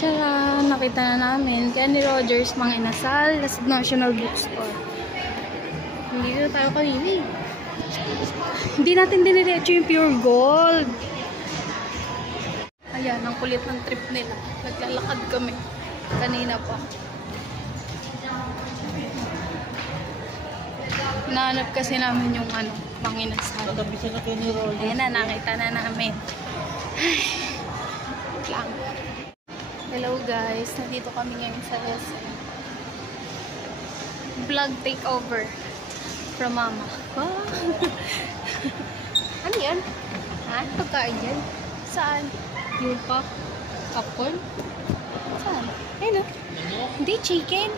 Tara, nakita na namin. Kaya ni Rogers, mga inasal, sa National Bookstore. Hindi na tayo kanina eh. Hindi natin diniretso yung pure gold. Ayan, ang kulit ng trip nila. Naglalakad kami. Kanina pa. Hinahanap kasi namin yung ano, mga inasal. Ayan na, nakita na namin. Ay, lang. Hello guys, nandito kami ngayon sa SM. Vlog takeover from mama. Wow. Ano yan? Ha? Pagkain yan? Saan? Yung pa? Kapon? Saan? Ayun o. Hindi, chicken.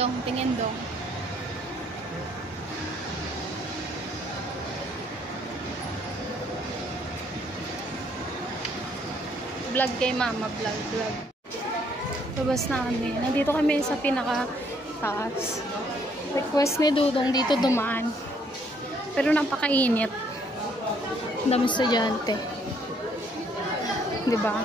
Dong, tingin dong. Vlog kay mama, vlog. Labas na kami. Nandito kami sa pinaka-taas. Request ni Dudong dito dumaan. Pero napakainit. Ang dami estudyante. Diba?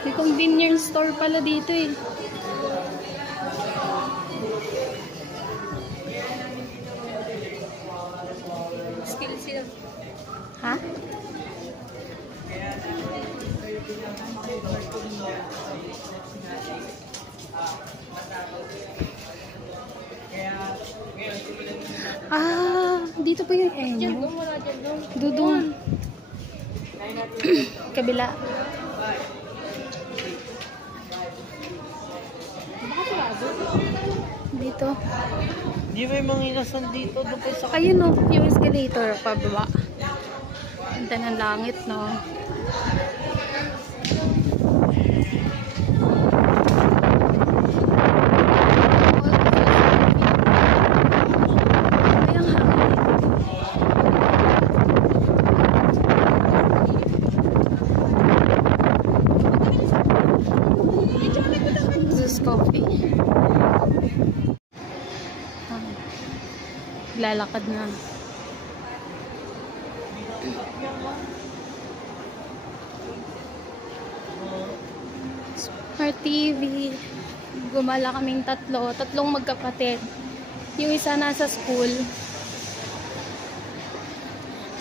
May convenience store pala dito eh. Ha? Dito pa yung Enyo. Dudong. Kabila. Dito. Di ba yung mga inasan dito? Ayun o, yung escalator pababa. Ganda ng langit, no? This is coffee. Lalakad na. Smart TV. Gumala kaming tatlong magkapatid. Yung isa nasa school.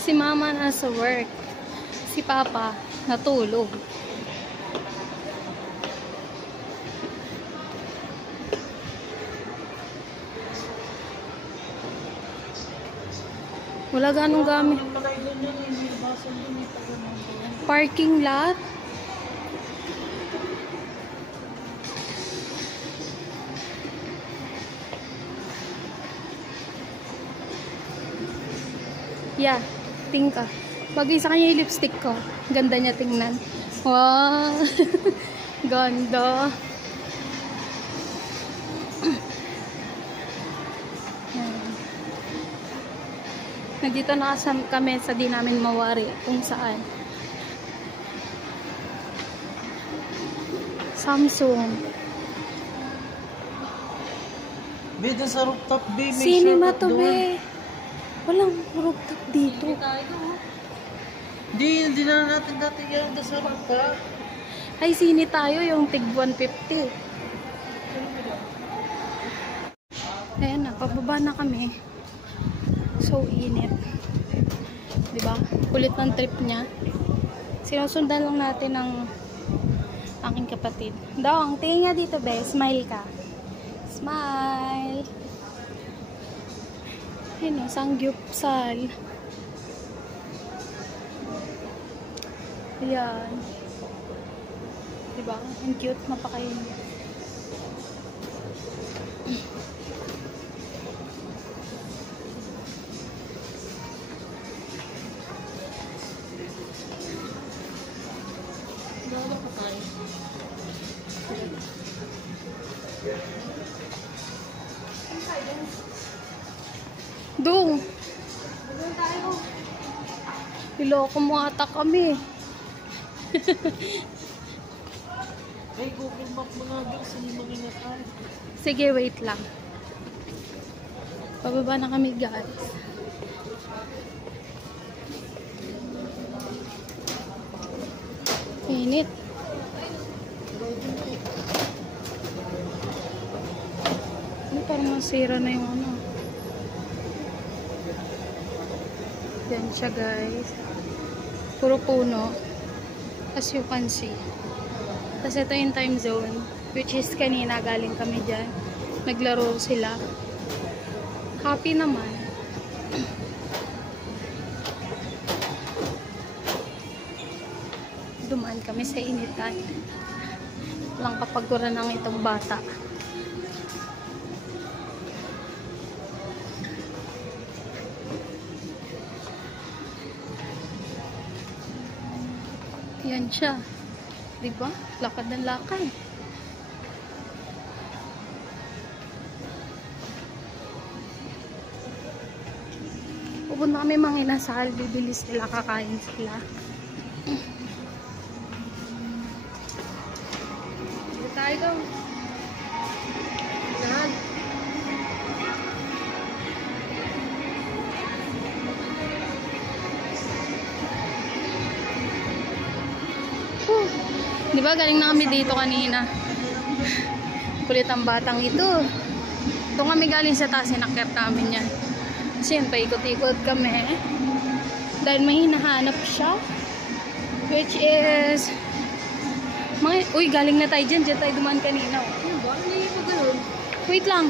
Si mama nasa work. Si papa natulog. Wala ganong gamit. Parking lot. Yeah, tingka. Bagay sa kanya yung lipstick ko. Ganda niya tingnan. Wow. Ganda. Nandito na kami sa di namin mawari kung saan. Samsung. Be, dun sa rooftop, be. Cinema to, be. Walang rooftop dito. Hindi na natin dati yan dun sa rooftop. Ay, sini tayo yung tig 150. Ayan na, pababa na kami. So init. Diba? Kulit ng trip niya. Sinusundan lang natin ng aking kapatid. Dong, tingin nga dito, be. Smile ka. Smile. Ayun o, sangyupsal. Ayan. Diba? Ang cute. Napakainit. Dong! Iloko mo ata kami. Ay, Google Map mo nga doon. Sino mga inatay? Sige, wait lang. Pababa na kami, guys. Init. Ano, parang masira na yung ano. Yan siya, guys. Puro puno. As you can see. Tapos ito yung time zone. Which is kanina galing kami dyan. Naglaro sila. Happy naman. Dumaan kami sa initan. Walang kapagkuran ng itong bata. Yan siya. Diba? Lakad ng lakad. Pupunta kami mga inasal. Bibili sila. Kakain sila. Dito tayo daw. Saan? Diba galing na kami dito kanina. Kulit ang batang ito. Doon kami galing sa taas, inakyat namin yan. Kasi yun, paikot-ikot kami. Dahil may hinahanap siya. Which is uy, galing na tayo dyan. Diyan tayo dumaan kanina. Ano ba? Hindi ko gano'n. Wait lang.